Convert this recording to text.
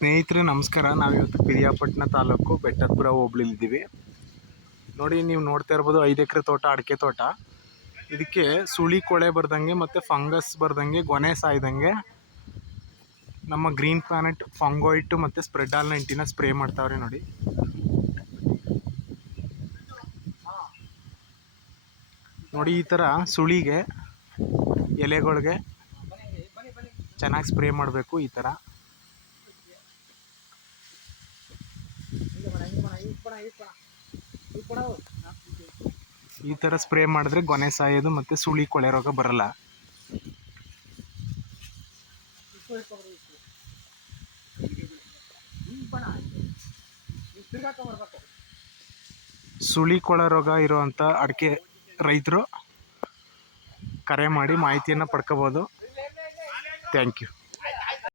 ಸ್ನೇಹಿತರೆ ನಮಸ್ಕಾರ. ನಾವಿವತ್ತು ಪಿರಿಯಾಪಟ್ಟಣ ತಾಲೂಕು ಬೆಟ್ಟದಪುರ ಹೋಬಳಿಲಿದ್ದೀವಿ. ನೋಡಿ, ನೀವು ನೋಡ್ತಾ ಇರ್ಬೋದು 5 ಎಕರೆ ತೋಟ, ಅಡಿಕೆ ತೋಟ. ಇದಕ್ಕೆ ಸುಳಿ ಕೊಳೆ ಬರ್ದಂಗೆ ಮತ್ತು ಫಂಗಸ್ ಬರ್ದಂಗೆ, ಗೊನೆ ಸಾಯ್ದಂಗೆ ನಮ್ಮ ಗ್ರೀನ್ ಪ್ಲಾನೆಟ್ ಫಂಗೋಯಿಟ್ ಮತ್ತು ಸ್ಪ್ರೆಡ್ ಆಲ್ 90ನ ಸ್ಪ್ರೇ ಮಾಡ್ತಾವ್ರೆ. ನೋಡಿ ಈ ಥರ ಸುಳಿಗೆ, ಎಲೆಗಳಿಗೆ ಚೆನ್ನಾಗಿ ಸ್ಪ್ರೇ ಮಾಡಬೇಕು. ಈ ಥರ ಸ್ಪ್ರೇ ಮಾಡಿದ್ರೆ ಗೊನೆ ಸಾಯೋದು ಮತ್ತು ಸುಳಿ ಕೊಳೆ ರೋಗ ಬರಲ್ಲ. ಸುಳಿ ಕೊಳೆ ರೋಗ ಇರುವಂಥ ಅಡಿಕೆ ರೈತರು ಕರೆ ಮಾಡಿ ಮಾಹಿತಿಯನ್ನು ಪಡ್ಕೋಬೋದು. Thank you.